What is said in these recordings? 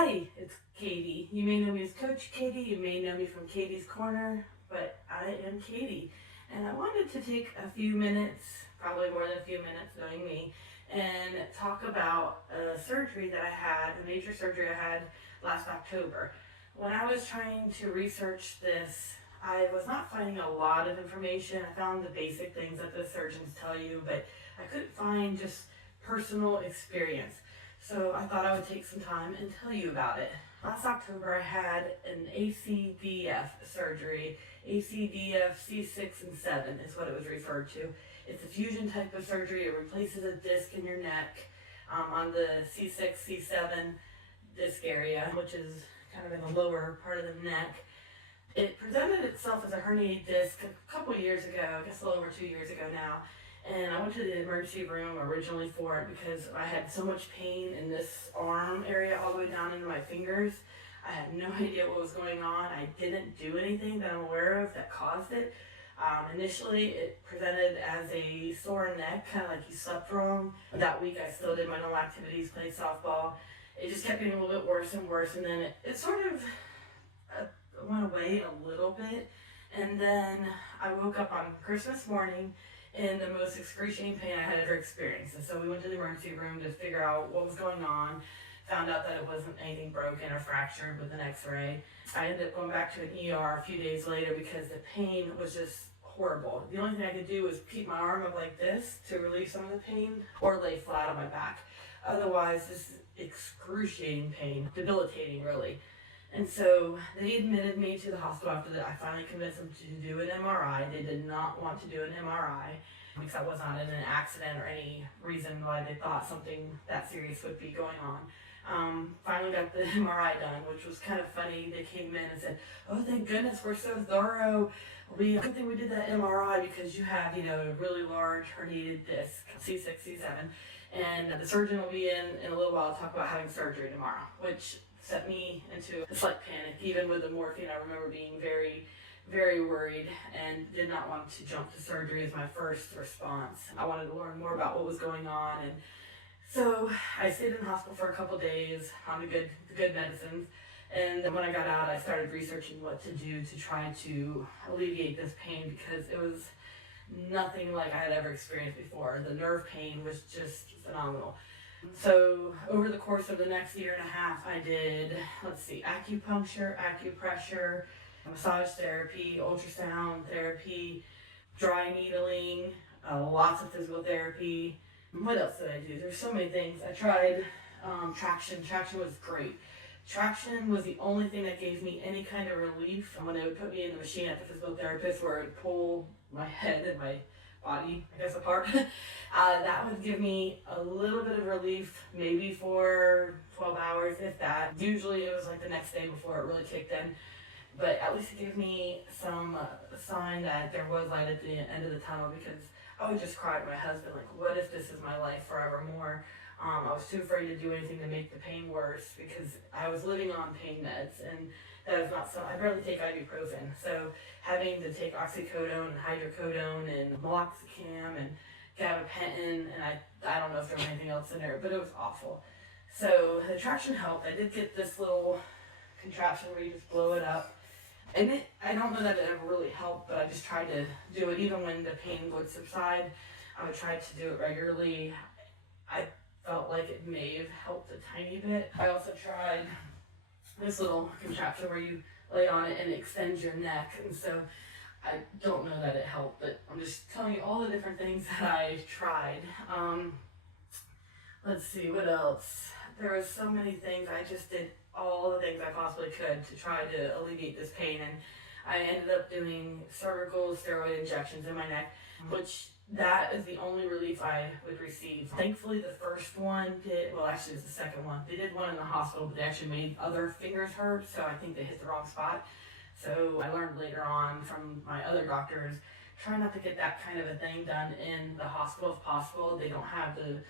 Hi, it's Katie. You may know me as Coach Katie, you may know me from Katie's Corner, but I am Katie. And I wanted to take a few minutes, probably more than a few minutes knowing me, and talk about a surgery that I had, a major surgery I had last October. When I was trying to research this, I was not finding a lot of information. I found the basic things that the surgeons tell you, but I couldn't find just personal experience. So I thought I would take some time and tell you about it. Last October I had an ACDF surgery. ACDF C6-7 is what it was referred to. It's a fusion type of surgery. It replaces a disc in your neck on the C6, C7 disc area, which is kind of in the lower part of the neck. It presented itself as a herniated disc a couple years ago, I guess a little over 2 years ago now. And I went to the emergency room originally for it because I had so much pain in this arm area all the way down into my fingers. I had no idea what was going on. I didn't do anything that I'm aware of that caused it. Initially, it presented as a sore neck, kind of like you slept wrong. That week, I still did my normal activities, played softball. It just kept getting a little bit worse and worse, and then it sort of went away a little bit. And then I woke up on Christmas morning in the most excruciating pain I had ever experienced. And so we went to the emergency room to figure out what was going on. Found out that it wasn't anything broken or fractured with an x-ray. I ended up going back to an ER a few days later because the pain was just horrible. The only thing I could do was keep my arm up like this to relieve some of the pain or lay flat on my back. Otherwise, this is excruciating pain, debilitating really. And so they admitted me to the hospital after that. I finally convinced them to do an MRI. They did not want to do an MRI because I was not in an accident or any reason why they thought something that serious would be going on. Finally got the MRI done, which was kind of funny. They came in and said, "Oh, thank goodness, we're so thorough. Good thing we did that MRI because you have, a really large herniated disc, C6, C7, and the surgeon will be in a little while to talk about having surgery tomorrow," which set me into a slight panic. Even with the morphine, I remember being very, very worried and did not want to jump to surgery as my first response. I wanted to learn more about what was going on, and so I stayed in the hospital for a couple days on the good medicines. And then when I got out, I started researching what to do to try to alleviate this pain because it was nothing like I had ever experienced before. The nerve pain was just phenomenal. So over the course of the next year and a half, I did, acupuncture, acupressure, massage therapy, ultrasound therapy, dry needling, lots of physical therapy. What else did I do? There's so many things. I tried traction. Traction was great. Traction was the only thing that gave me any kind of relief when they would put me in the machine at the physical therapist where it would pull my head and my body, apart. That would give me a little bit of relief, maybe for 12 hours, if that. Usually it was like the next day before it really kicked in. But at least it gave me some sign that there was light at the end of the tunnel because I would just cry to my husband, like, what if this is my life forevermore? I was too afraid to do anything to make the pain worse because I was living on pain meds, and that is not so. I barely take ibuprofen, so having to take oxycodone and hydrocodone and meloxicam and gabapentin, and I don't know if there was anything else in there, but it was awful. So the traction helped. I did get this little contraption where you just blow it up. And I don't know that it ever really helped, but I just tried to do it even when the pain would subside. I would try to do it regularly. I felt like it may have helped a tiny bit. I also tried this little contraption where you lay on it and it extends your neck. And so I don't know that it helped, but I'm just telling you all the different things that I tried. Let's see, what else? There were so many things. I just did all the things I possibly could to try to alleviate this pain, and I ended up doing cervical steroid injections in my neck, which that is the only relief I would receive. Thankfully, the first one did, well, actually it's the second one. They did one in the hospital, but they actually made other fingers hurt, so I think they hit the wrong spot. So I learned later on from my other doctors, try not to get that kind of a thing done in the hospital if possible. They don't have the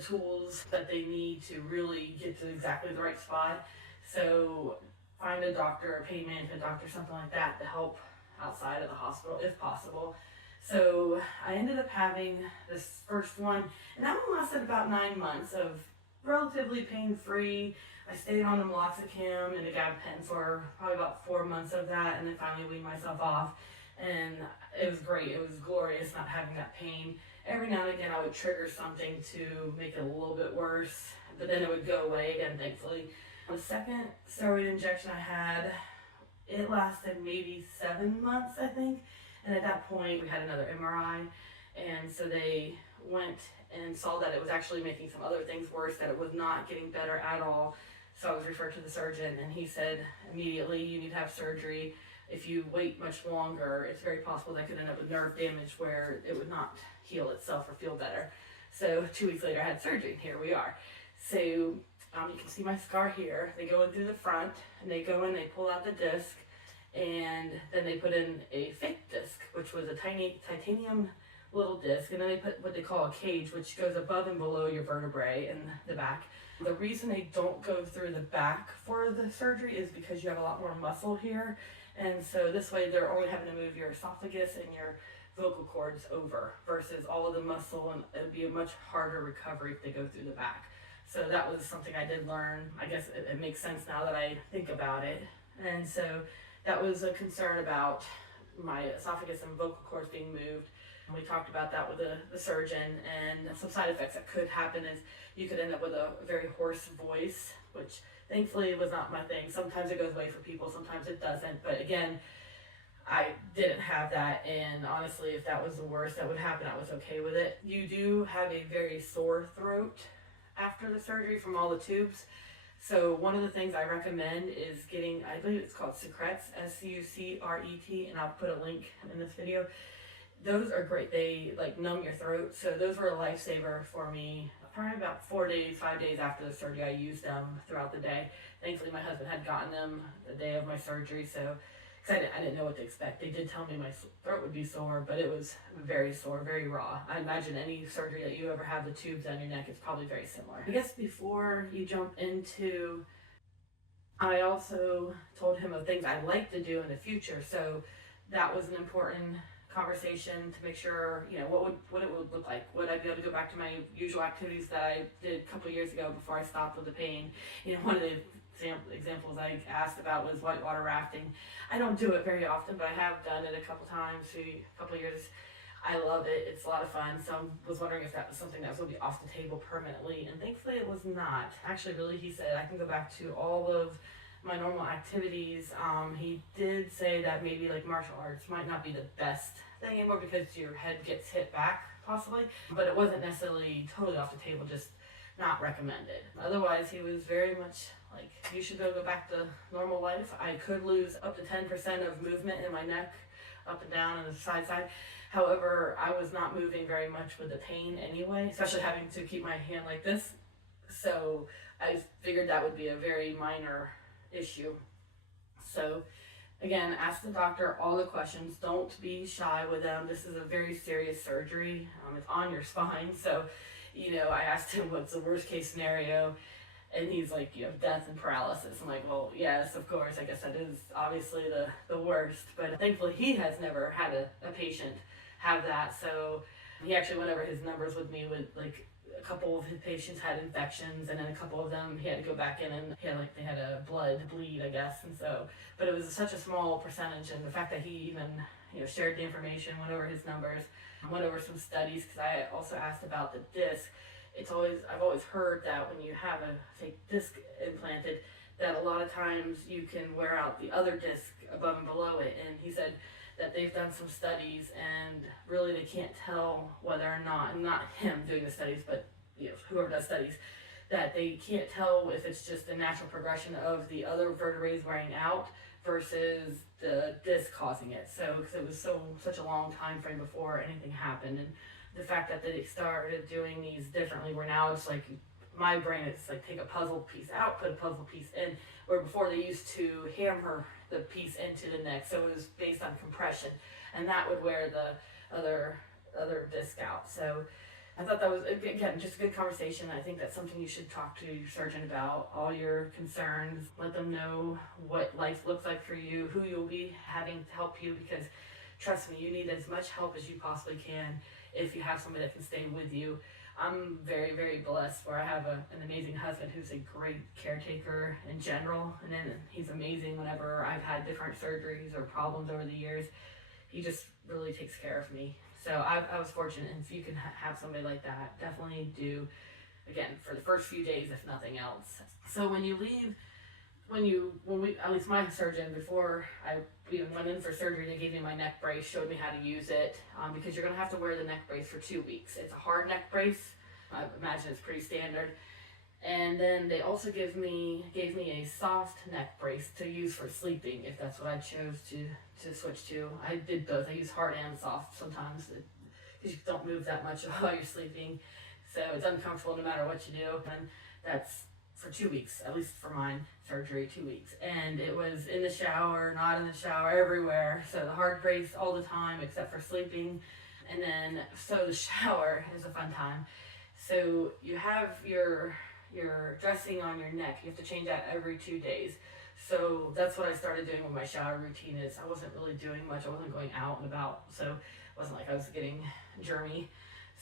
tools that they need to really get to exactly the right spot. So find a doctor, a pain management doctor, something like that to help outside of the hospital if possible. So I ended up having this first one, and that one lasted about 9 months of relatively pain-free. I stayed on meloxicam and a gabapentin for probably about 4 months of that, and then finally weaned myself off. And it was great. It was glorious not having that pain. Every now and again I would trigger something to make it a little bit worse, but then it would go away again, thankfully. The second steroid injection I had, it lasted maybe 7 months, I think. And at that point we had another MRI, and so they went and saw that it was actually making some other things worse, that it was not getting better at all. So I was referred to the surgeon, and he said immediately, you need to have surgery. If you wait much longer, it's very possible that could end up with nerve damage where it would not heal itself or feel better. So 2 weeks later I had surgery, and here we are. So you can see my scar here. They go in through the front, and they go in, they pull out the disc, and then they put in a fake disc, which was a tiny titanium little disc, and then they put what they call a cage, which goes above and below your vertebrae in the back. The reason they don't go through the back for the surgery is because you have a lot more muscle here, and so this way they're only having to move your esophagus and your vocal cords over versus all of the muscle, and it would be a much harder recovery if they go through the back. So that was something I did learn. I guess it makes sense now that I think about it. And so that was a concern about my esophagus and vocal cords being moved. We talked about that with the surgeon, and some side effects that could happen is you could end up with a very hoarse voice, which thankfully was not my thing. Sometimes it goes away for people, sometimes it doesn't. But again, I didn't have that, and honestly, if that was the worst that would happen, I was okay with it. You do have a very sore throat after the surgery from all the tubes. So one of the things I recommend is getting, I believe it's called Sucrets, S-C-U-C-R-E-T, and I'll put a link in this video. Those are great. They like numb your throat. So those were a lifesaver for me. Probably about 4 days, 5 days after the surgery, I used them throughout the day. Thankfully, my husband had gotten them the day of my surgery, so cause I didn't know what to expect. They did tell me my throat would be sore, but it was very sore, very raw. I imagine any surgery that you ever have the tubes on your neck, it's probably very similar. I guess before you jump into, I also told him of things I'd like to do in the future. So that was an important conversation to make sure, what it would look like. Would I be able to go back to my usual activities that I did a couple of years ago before I stopped with the pain? One of the examples I asked about was whitewater rafting. I don't do it very often, but I have done it a couple times, a couple of years. I love it. It's a lot of fun. So I was wondering if that was something that was going to be off the table permanently, and thankfully it was not. Actually, really, he said I can go back to all of my normal activities. He did say that maybe like martial arts might not be the best thing anymore because your head gets hit back possibly, but it wasn't necessarily totally off the table, just not recommended. Otherwise, he was very much like, you should go back to normal life. I could lose up to 10% of movement in my neck, up and down and the side. However, I was not moving very much with the pain anyway, especially having to keep my hand like this. So I figured that would be a very minor issue. So again, ask the doctor all the questions. Don't be shy with them. This is a very serious surgery. It's on your spine. So, I asked him what's the worst case scenario, and he's like, death and paralysis. I'm like, well, yes, of course. I guess that is obviously the worst. But thankfully, he has never had a patient have that. So he actually went over his numbers with me with like, a couple of his patients had infections, and then a couple of them he had to go back in and they had a blood bleed, I guess. And so, but it was such a small percentage, and the fact that he even shared the information, went over his numbers, went over some studies, because I also asked about the disc. I've always heard that when you have a fake disc implanted, that a lot of times you can wear out the other disc above and below it. And he said that they've done some studies, and really they can't tell whether or not him doing the studies, but whoever does studies, that they can't tell if it's just a natural progression of the other vertebrae wearing out versus the disc causing it. So, because it was such a long time frame before anything happened, and the fact that they started doing these differently, where now it's like, my brain, it's like take a puzzle piece out, put a puzzle piece in, where before they used to hammer the piece into the neck, so it was based on compression, and that would wear the other disc out. So I thought that was, again, just a good conversation. I think that's something you should talk to your surgeon about, all your concerns, let them know what life looks like for you, who you'll be having to help you, because trust me, you need as much help as you possibly can if you have somebody that can stay with you. I'm very, very blessed where I have an amazing husband who's a great caretaker in general, and then he's amazing whenever I've had different surgeries or problems over the years. He just really takes care of me. So I was fortunate, and if you can have somebody like that, definitely do, again, for the first few days, if nothing else. So when you leave, at least my surgeon, before I even went in for surgery, they gave me my neck brace, showed me how to use it, because you're going to have to wear the neck brace for 2 weeks. It's a hard neck brace. I imagine it's pretty standard. And then they also gave me a soft neck brace to use for sleeping, if that's what I chose to switch to. I did both. I use hard and soft sometimes because you don't move that much while you're sleeping. So it's uncomfortable no matter what you do. And that's for 2 weeks, at least for mine, surgery, 2 weeks. And it was in the shower, not in the shower, everywhere. So the hard brace all the time except for sleeping. And then, so the shower is a fun time. So you have your dressing on your neck. You have to change that every 2 days. So that's what I started doing with my shower routine. Is I wasn't really doing much. I wasn't going out and about. So it wasn't like I was getting germy.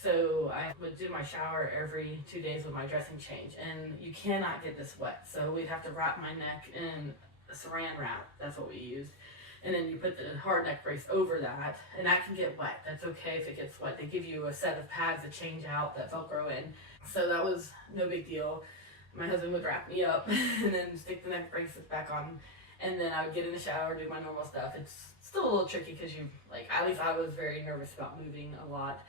So I would do my shower every 2 days with my dressing change. And you cannot get this wet. So we'd have to wrap my neck in a saran wrap. That's what we used. And then you put the hard neck brace over that, and that can get wet. That's okay if it gets wet. They give you a set of pads to change out that Velcro in. So that was no big deal. My husband would wrap me up and then stick the neck braces back on. And then I would get in the shower, do my normal stuff. It's still a little tricky because at least I was very nervous about moving a lot.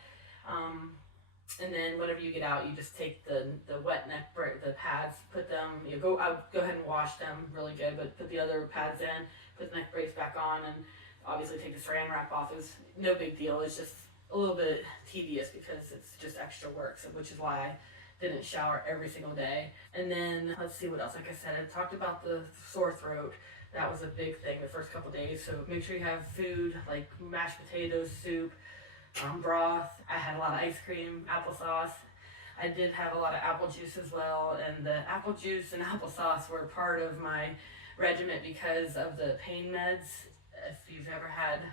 And then whenever you get out, you just take the wet neck the pads, put them, I would go ahead and wash them really good, but put the other pads in, put the neck brace back on, and obviously take the saran wrap off. It was no big deal. It's just a little bit tedious because it's just extra work, which is why I didn't shower every single day. And then let's see what else. Like I said, I talked about the sore throat. That was a big thing the first couple days. So make sure you have food like mashed potatoes, soup, broth. I had a lot of ice cream, applesauce. I did have a lot of apple juice as well, and the apple juice and applesauce were part of my regimen because of the pain meds. If you've ever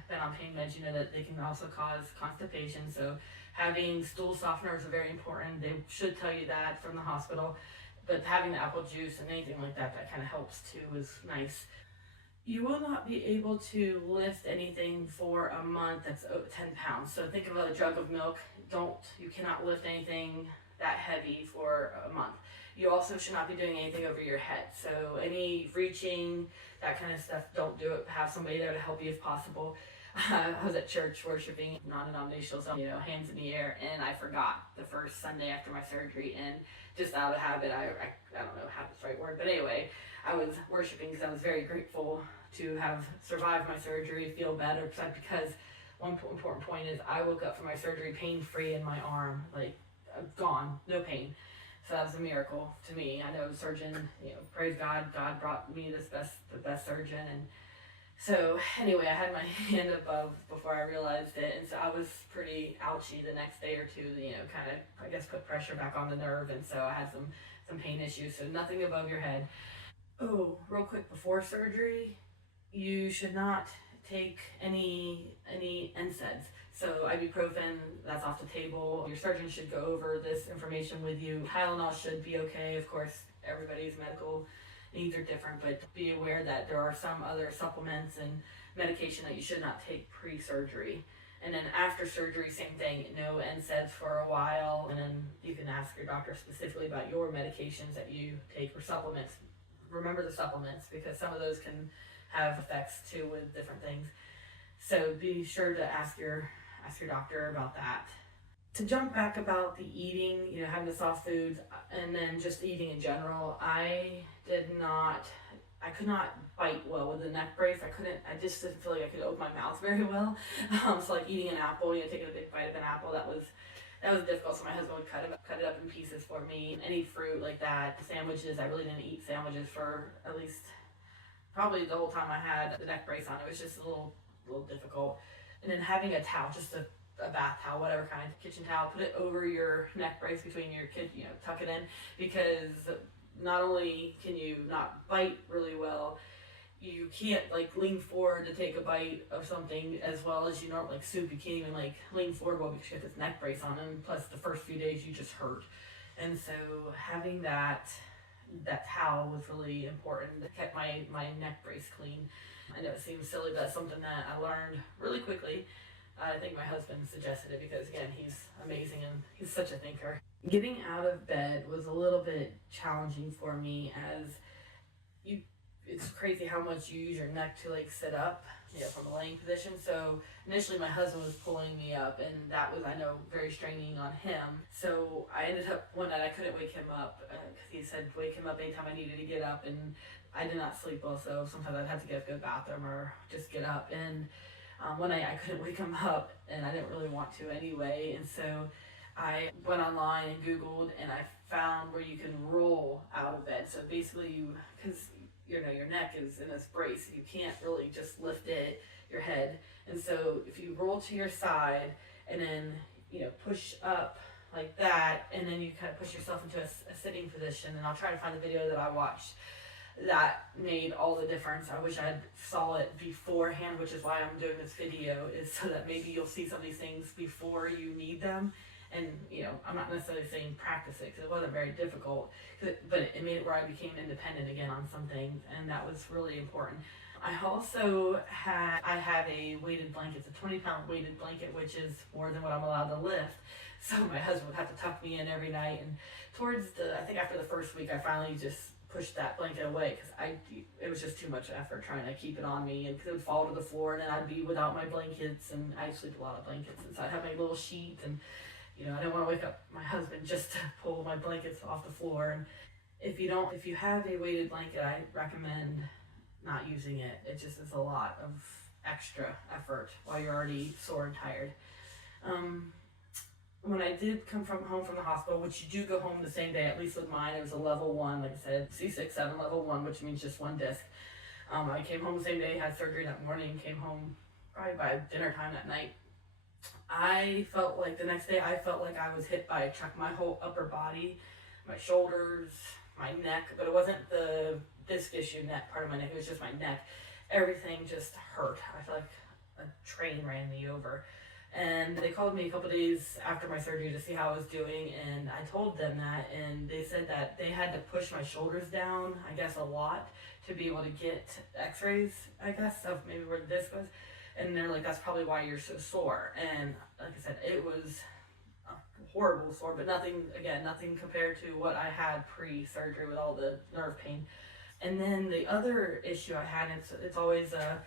been on pain meds, you know that they can also cause constipation. So having stool softeners are very important. They should tell you that from the hospital, but having the apple juice and anything like that kind of helps too is nice. You will not be able to lift anything for a month that's 10 pounds. So think of a jug of milk. You cannot lift anything that heavy for a month. You also should not be doing anything over your head. So any reaching, that kind of stuff, don't do it. Have somebody there to help you if possible. I was at church worshiping, non-denominational, so hands in the air, and I forgot the first Sunday after my surgery, and just out of habit, I don't know how that's the right word, but anyway, I was worshiping because I was very grateful to have survived my surgery, feel better, because one important point is I woke up from my surgery pain-free in my arm, gone, no pain. So that was a miracle to me. I know surgeon, praise God, God brought me the best surgeon. And so anyway, I had my hand above before I realized it. And so I was pretty ouchy the next day or two, kind of, I guess, put pressure back on the nerve. And so I had some pain issues. So nothing above your head. Oh, real quick, before surgery, you should not take any NSAIDs. So ibuprofen, that's off the table. Your surgeon should go over this information with you. Tylenol should be okay. Of course, everybody's medical needs are different, but be aware that there are some other supplements and medication that you should not take pre-surgery. And then after surgery, same thing, no NSAIDs for a while. And then you can ask your doctor specifically about your medications that you take or supplements. Remember the supplements because some of those can have effects too with different things. So be sure to ask your doctor about that. To jump back about the eating, having the soft foods and then just eating in general, I could not bite well with the neck brace. I just didn't feel like I could open my mouth very well. So like eating an apple, taking a big bite of an apple, that was difficult. So my husband would cut it up in pieces for me. Any fruit like that, sandwiches, I really didn't eat sandwiches for at least probably the whole time I had the neck brace on. It was just a little difficult. And then having a towel, just a bath towel, whatever kind, kitchen towel, put it over your neck brace between your kid, tuck it in, because not only can you not bite really well, you can't like lean forward to take a bite of something as well as you normally, like soup, you can't even like lean forward well because you have this neck brace on, and plus the first few days you just hurt. And so having that towel was really important. It kept my neck brace clean. I know it seems silly, but that's something that I learned really quickly. I think my husband suggested it because, again, he's amazing and he's such a thinker. Getting out of bed was a little bit challenging for me, as it's crazy how much you use your neck to like sit up, from a laying position. So initially my husband was pulling me up, and that was, I know, very straining on him. So I ended up one night I couldn't wake him up because he said wake him up anytime I needed to get up, and I did not sleep well, so sometimes I'd have to get up, go to the bathroom, or just get up. And one night I couldn't wake him up, and I didn't really want to anyway, and so I went online and Googled, and I found where you can roll out of bed. So basically because your neck is in this brace, you can't really just lift your head. And so if you roll to your side and then, push up like that, and then you kind of push yourself into a sitting position, and I'll try to find the video that I watched. That made all the difference. I wish I had saw it beforehand, which is why I'm doing this video, is so that maybe you'll see some of these things before you need them. And, I'm not necessarily saying practice it, because it wasn't very difficult, but it made it where I became independent again on some things, and that was really important. I also have a weighted blanket. It's a 20-pound weighted blanket, which is more than what I'm allowed to lift. So my husband would have to tuck me in every night, and I think after the first week, I finally just pushed that blanket away because it was just too much effort trying to keep it on me, and because it would fall to the floor, and then I'd be without my blankets, and I sleep a lot of blankets, and so I'd have my little sheet, and I didn't want to wake up my husband just to pull my blankets off the floor. And if you have a weighted blanket, I recommend not using it. It just is a lot of extra effort while you're already sore and tired. When I did come home from the hospital, which you do go home the same day, at least with mine, it was a level 1, like I said, C6-7 level 1, which means just one disc. I came home the same day, had surgery that morning, came home probably by dinner time that night. I felt like the next day, I was hit by a truck, my whole upper body, my shoulders, my neck, but it wasn't the disc issue neck part of my neck, it was just my neck. Everything just hurt. I felt like a train ran me over. And they called me a couple days after my surgery to see how I was doing, and I told them that, and they said that they had to push my shoulders down, I guess a lot, to be able to get x-rays, I guess, of maybe where the disc was. And they're like, that's probably why you're so sore. And like I said, it was a horrible sore, but nothing compared to what I had pre-surgery with all the nerve pain. And then the other issue I had, and it's always a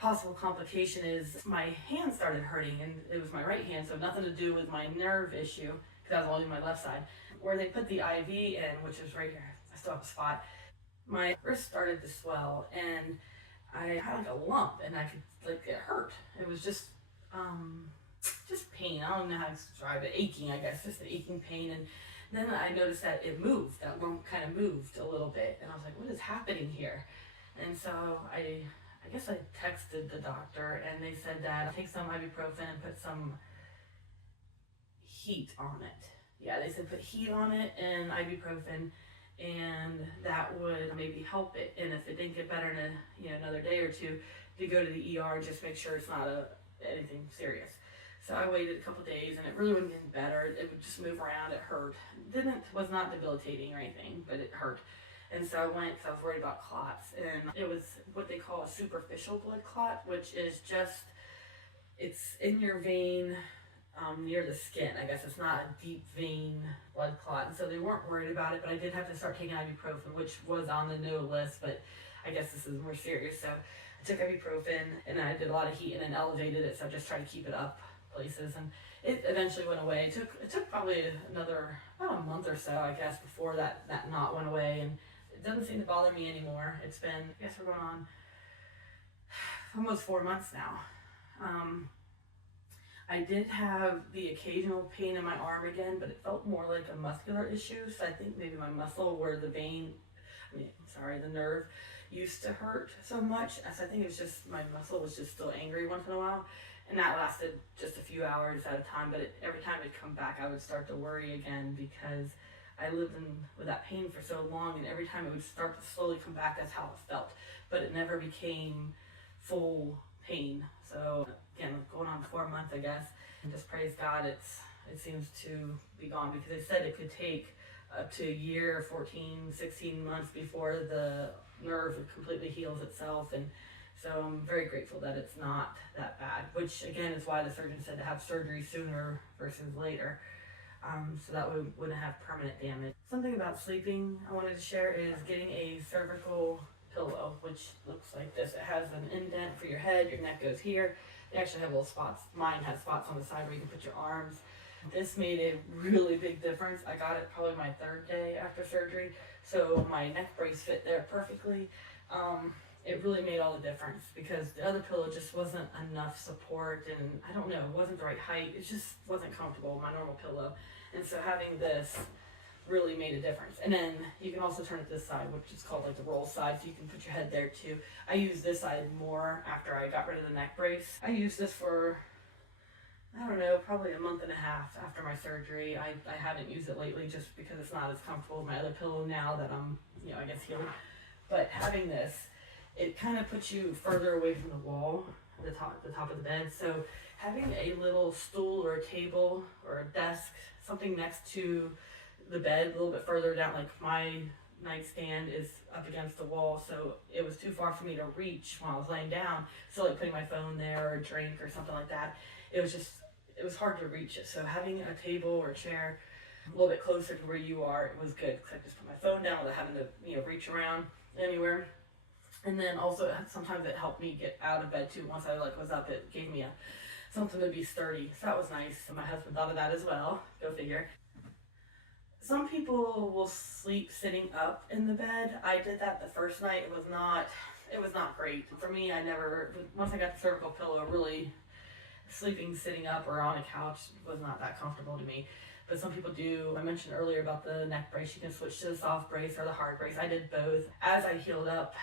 possible complication, is my hand started hurting, and it was my right hand, so nothing to do with my nerve issue, because I was only my left side. Where they put the IV in, which is right here, I still have a spot, my wrist started to swell, and I had like a lump, and it hurt. It was just pain. I don't know how to describe it. Aching, I guess, just an aching pain. And then I noticed that it moved. That lump kind of moved a little bit, and I was like, what is happening here? And so I guess I texted the doctor, and they said that take some ibuprofen and put some heat on it. Yeah, they said put heat on it and ibuprofen, and that would maybe help it. And if it didn't get better in another day or two, to go to the ER, just make sure it's not anything serious. So I waited a couple days, and it really wasn't getting better. It would just move around. It hurt. Was not debilitating or anything, but it hurt. And so I went because I was worried about clots, and it was what they call a superficial blood clot, which is it's in your vein near the skin. I guess it's not a deep vein blood clot, and so they weren't worried about it, but I did have to start taking ibuprofen, which was on the no list, but I guess this is more serious. So I took ibuprofen, and I did a lot of heat and then elevated it, so I just tried to keep it up places, and it eventually went away. It took probably about a month or so, I guess, before that knot went away, and it doesn't seem to bother me anymore. It's been, I guess we're going on almost 4 months now. I did have the occasional pain in my arm again, but it felt more like a muscular issue. So I think maybe my muscle where the nerve used to hurt so much. So I think it was just my muscle was just still angry once in a while. And that lasted just a few hours at a time, but every time it'd come back, I would start to worry again because I lived with that pain for so long, and every time it would start to slowly come back, that's how it felt. But it never became full pain. So again, going on 4 months, I guess. And just praise God, it seems to be gone, because they said it could take up to a year, 14, 16 months before the nerve completely heals itself. And so I'm very grateful that it's not that bad, which again is why the surgeon said to have surgery sooner versus later. So that we wouldn't have permanent damage. Something about sleeping I wanted to share is getting a cervical pillow, which looks like this. It has an indent for your head, your neck goes here. They actually have little spots. Mine has spots on the side where you can put your arms. This made a really big difference. I got it probably my 3rd day after surgery, so my neck brace fit there perfectly. It really made all the difference, because the other pillow just wasn't enough support, and I don't know, it wasn't the right height. It just wasn't comfortable, my normal pillow. And so having this really made a difference. And then you can also turn it this side, which is called like the roll side, so you can put your head there too. I used this side more after I got rid of the neck brace. I used this for, I don't know, probably a month and a half after my surgery. I haven't used it lately just because it's not as comfortable as my other pillow now that I'm, I guess healed. But having this, it kind of puts you further away from the wall, the top of the bed. So having a little stool or a table or a desk, something next to the bed, a little bit further down, like my nightstand is up against the wall, so it was too far for me to reach while I was laying down. So like putting my phone there or a drink or something like that, it was hard to reach it. So having a table or a chair a little bit closer to where you are, it was good, because I just put my phone down without having to reach around anywhere. And then also sometimes it helped me get out of bed too. Once I was up, it gave me something to be sturdy. So that was nice. My husband thought of that as well. Go figure. Some people will sleep sitting up in the bed. I did that the first night. It was not great. For me, once I got the cervical pillow, really sleeping sitting up or on a couch was not that comfortable to me. But some people do. I mentioned earlier about the neck brace. You can switch to the soft brace or the hard brace. I did both. As I healed up,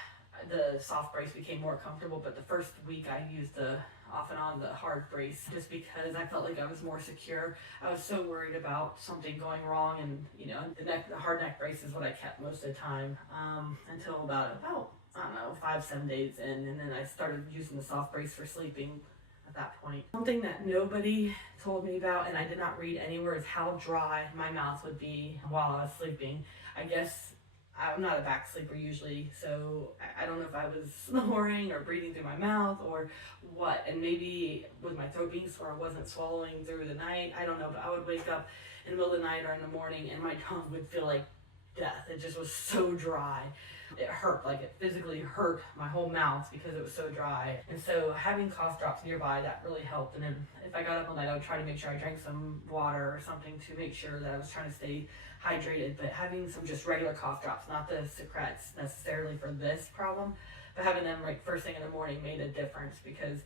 the soft brace became more comfortable, but the first week I used off and on the hard brace, just because I felt like I was more secure. I was so worried about something going wrong, and the hard neck brace is what I kept most of the time, until about I don't know, 5-7 days in, and then I started using the soft brace for sleeping at that point. Something that nobody told me about, and I did not read anywhere, is how dry my mouth would be while I was sleeping. I guess I'm not a back sleeper usually, so I don't know if I was snoring or breathing through my mouth or what, and maybe with my throat being sore, I wasn't swallowing through the night. I don't know, but I would wake up in the middle of the night or in the morning and my tongue would feel like death. It just was so dry. It hurt, like it physically hurt my whole mouth because it was so dry. And so having cough drops nearby, that really helped. And then if I got up all night, I would try to make sure I drank some water or something to make sure that I was trying to stay hydrated. But having some just regular cough drops, not the secrets necessarily for this problem, but having them like first thing in the morning made a difference, because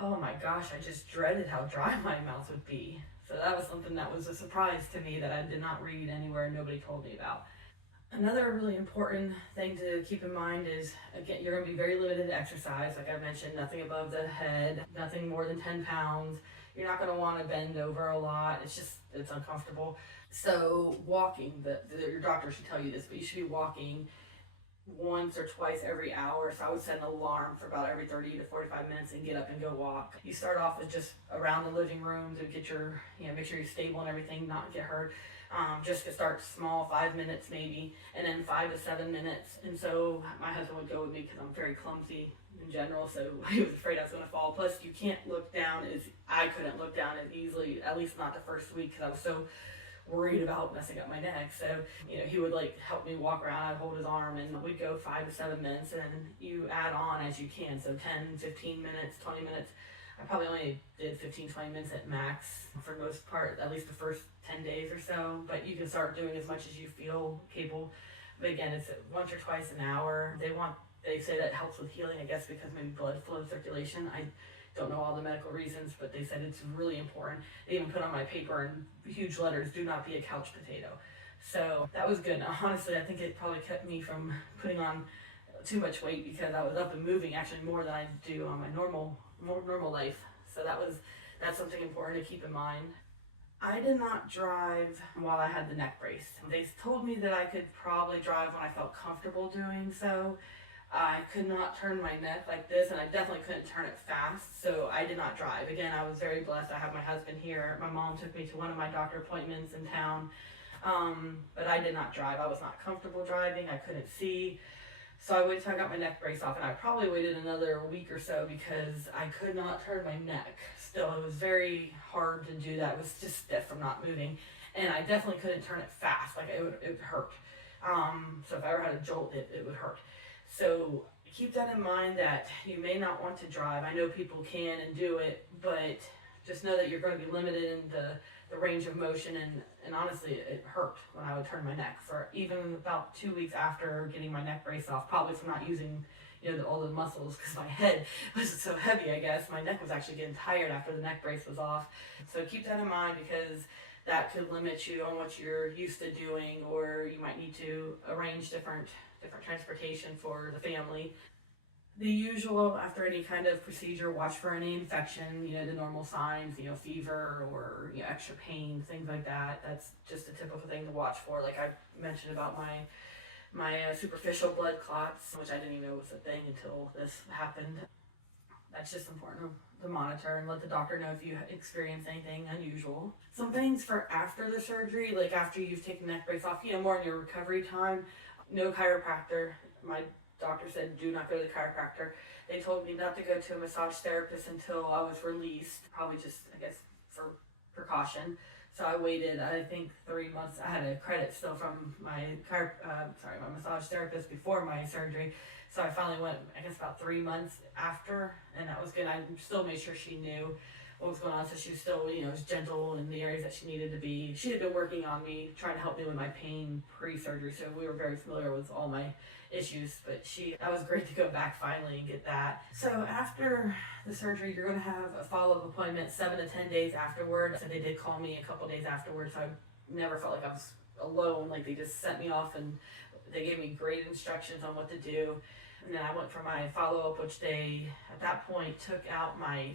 oh my gosh, I just dreaded how dry my mouth would be. So that was something that was a surprise to me that I did not read anywhere and nobody told me about. Another really important thing to keep in mind is, again, you're going to be very limited to exercise. Like I mentioned, nothing above the head, nothing more than 10 pounds. You're not going to want to bend over a lot. It's uncomfortable. So walking, your doctor should tell you this, but you should be walking once or twice every hour. So I would set an alarm for about every 30 to 45 minutes and get up and go walk. You start off with just around the living room to get make sure you're stable and everything, not get hurt. Just to start small, 5 minutes maybe, and then 5 to 7 minutes. And so my husband would go with me because I'm very clumsy in general, so he was afraid I was going to fall. Plus, you can't look down I couldn't look down as easily, at least not the first week, because I was so worried about messing up my neck. So, he would help me walk around. I'd hold his arm and we'd go 5 to 7 minutes, and you add on as you can. So 10, 15 minutes, 20 minutes. I probably only did 15-20 minutes at max for the most part, at least the first 10 days or so, but you can start doing as much as you feel capable. But again, it's once or twice an hour. They say that helps with healing, I guess, because maybe blood flow circulation. I don't know all the medical reasons, but they said it's really important. They even put on my paper in huge letters, do not be a couch potato. So that was good. Now, honestly, I think it probably kept me from putting on too much weight, because I was up and moving actually more than I do on my normal life. So that's something important to keep in mind. I did not drive while I had the neck brace. They told me that I could probably drive when I felt comfortable doing so. I could not turn my neck like this, and I definitely couldn't turn it fast, so I did not drive. Again, I was very blessed. I have my husband here. My mom took me to one of my doctor appointments in town, but I did not drive. I was not comfortable driving. I couldn't see. So I waited till I got my neck brace off, and I probably waited another week or so because I could not turn my neck. Still, it was very hard to do that. It was just stiff from not moving, and I definitely couldn't turn it fast. Like it would hurt. So if I ever had a jolt, it would hurt. So keep that in mind that you may not want to drive. I know people can and do it, but just know that you're going to be limited in the range of motion, and honestly it hurt when I would turn my neck for even about 2 weeks after getting my neck brace off, probably from not using all the muscles because my head was so heavy. I guess my neck was actually getting tired after the neck brace was off. So keep that in mind because that could limit you on what you're used to doing, or you might need to arrange different transportation for the family. The usual after any kind of procedure, watch for any infection, the normal signs, fever or extra pain, things like that. That's just a typical thing to watch for. Like I mentioned about my superficial blood clots, which I didn't even know was a thing until this happened. That's just important to monitor and let the doctor know if you experience anything unusual. Some things for after the surgery, like after you've taken the neck brace off, more in your recovery time. No chiropractor. My doctor said do not go to the chiropractor. They told me not to go to a massage therapist until I was released, probably just, I guess, for precaution. So I waited, I think 3 months. I had a credit still from my my massage therapist before my surgery. So I finally went, I guess, about 3 months after, and that was good. I still made sure she knew what was going on, so she was still, was gentle in the areas that she needed to be. She had been working on me, trying to help me with my pain pre-surgery, so we were very familiar with all my issues, but that was great to go back finally and get that. So after the surgery, you're going to have a follow-up appointment 7 to 10 days afterward. So they did call me a couple days afterwards, so I never felt like I was alone. Like they just sent me off and they gave me great instructions on what to do. And then I went for my follow-up, which they, at that point, took out my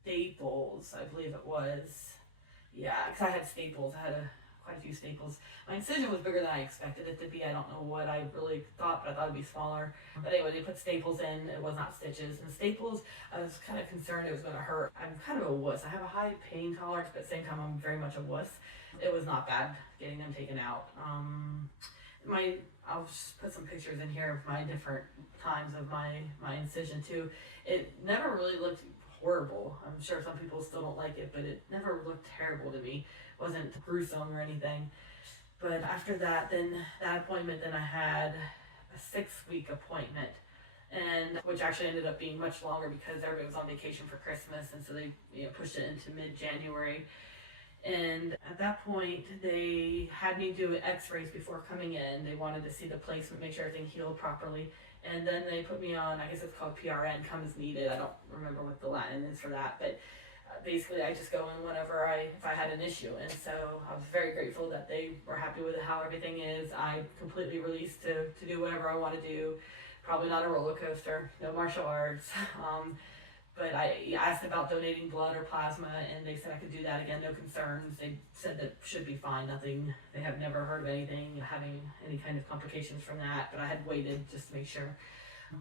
staples, I believe it was. Yeah, because I had staples. I had quite a few staples. My incision was bigger than I expected it to be. I don't know what I really thought, but I thought it'd be smaller. But anyway, they put staples in. It was not stitches. And staples, I was kind of concerned it was going to hurt. I'm kind of a wuss. I have a high pain tolerance, but at the same time, I'm very much a wuss. It was not bad getting them taken out. I'll just put some pictures in here of my different times of my incision too. It never really looked horrible. I'm sure some people still don't like it, but it never looked terrible to me. It wasn't gruesome or anything. But after that, that appointment, I had a 6-week appointment, and which actually ended up being much longer because everybody was on vacation for Christmas, and so they pushed it into mid-January. And at that point, they had me do x-rays before coming in. They wanted to see the placement, make sure everything healed properly. And then they put me on, I guess it's called PRN, come as needed. I don't remember what the Latin is for that. But basically, I just go in whenever if I had an issue. And so I was very grateful that they were happy with how everything is. I completely released to do whatever I want to do. Probably not a roller coaster, no martial arts. But I asked about donating blood or plasma, and they said I could do that again, no concerns. They said that should be fine, nothing. They have never heard of anything having any kind of complications from that, but I had waited just to make sure.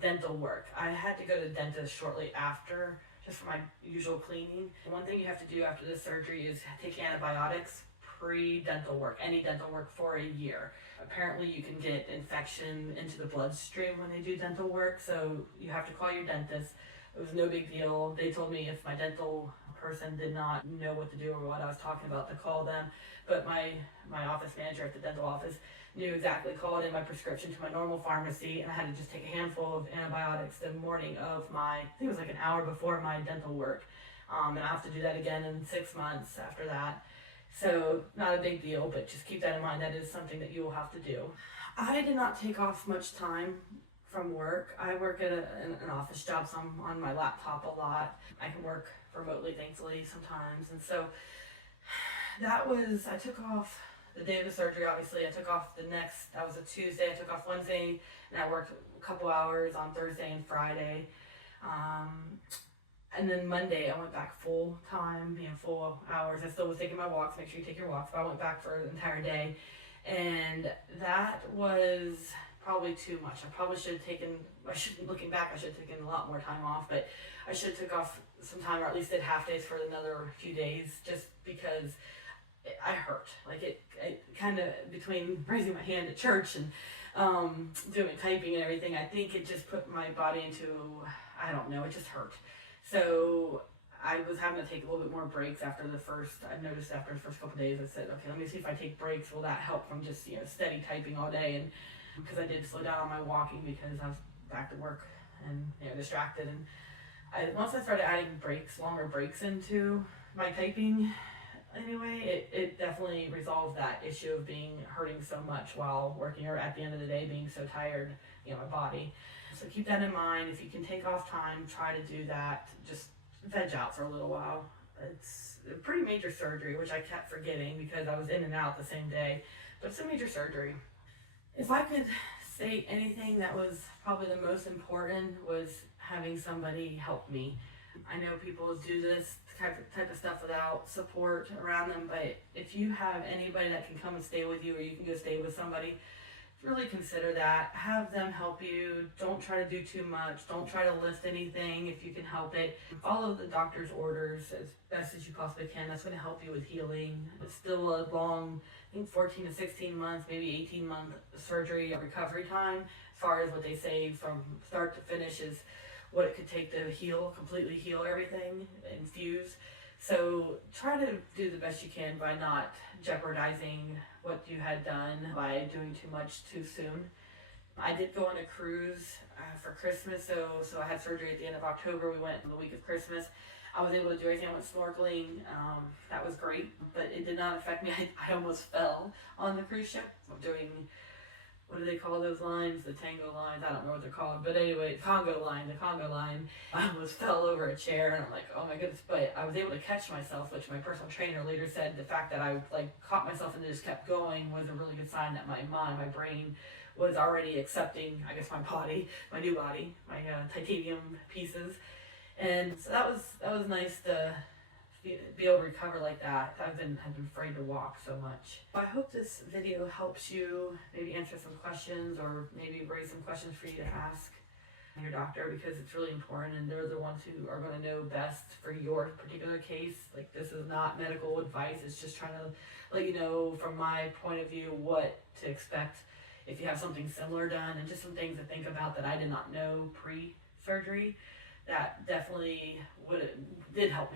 Dental work. I had to go to the dentist shortly after, just for my usual cleaning. One thing you have to do after this surgery is take antibiotics pre-dental work, any dental work for a year. Apparently you can get infection into the bloodstream when they do dental work, so you have to call your dentist. It was no big deal. They told me if my dental person did not know what to do or what I was talking about to call them. But my office manager at the dental office knew exactly, called in my prescription to my normal pharmacy, and I had to just take a handful of antibiotics the morning of I think it was like an hour before my dental work. And I have to do that again in 6 months after that. So not a big deal, but just keep that in mind. That is something that you will have to do. I did not take off much time from work. I work at an office job, so I'm on my laptop a lot. I can work remotely, thankfully, sometimes. And so I took off the day of the surgery, obviously. I took off that was a Tuesday. I took off Wednesday, and I worked a couple hours on Thursday and Friday. And then Monday I went back full time, full hours. I still was taking my walks. Make sure you take your walks. But I went back for the entire day, and that was probably too much. I probably should have taken. Looking back, I should have taken a lot more time off. But I should have took off some time, or at least did half days for another few days, just because I hurt. Like it kind of, between raising my hand at church and doing typing and everything, I think it just put my body into, I don't know, it just hurt. So I was having to take a little bit more breaks I noticed after the first couple of days, I said, okay, let me see if I take breaks, will that help from just, steady typing all day? And because I did slow down on my walking because I was back to work and, distracted. And once I started adding longer breaks into my typing, anyway, it definitely resolved that issue of hurting so much while working, or at the end of the day being so tired, my body. So keep that in mind. If you can take off time, try to do that. Just veg out for a little while. It's a pretty major surgery, which I kept forgetting because I was in and out the same day, but it's a major surgery. If I could say anything that was probably the most important, was having somebody help me. I know people do this type of stuff without support around them, but if you have anybody that can come and stay with you, or you can go stay with somebody, really consider that. Have them help you. Don't try to do too much. Don't try to lift anything if you can help it. Follow the doctor's orders as best as you possibly can. That's going to help you with healing. It's still a long, I think 14 to 16 months, maybe 18-month surgery recovery time, as far as what they say from start to finish is what it could take to completely heal everything, infuse. So try to do the best you can by not jeopardizing what you had done by doing too much too soon. I did go on a cruise for Christmas, so I had surgery at the end of October. We went the week of Christmas. I was able to do everything. I went snorkeling. That was great, but it did not affect me. I almost fell on the cruise ship doing, what do they call those lines? The tango lines? I don't know what they're called. But anyway, the Congo line. I almost fell over a chair, and I'm like, oh my goodness. But I was able to catch myself, which my personal trainer later said the fact that I caught myself and just kept going was a really good sign that my brain was already accepting, I guess, my body, my new body, my titanium pieces. And so that was nice to be able to recover like that. I've been afraid to walk so much. I hope this video helps you maybe answer some questions, or maybe raise some questions for you to ask your doctor, because it's really important, and they're the ones who are going to know best for your particular case. Like, this is not medical advice. It's just trying to let you know from my point of view what to expect if you have something similar done, and just some things to think about that I did not know pre-surgery that definitely did help me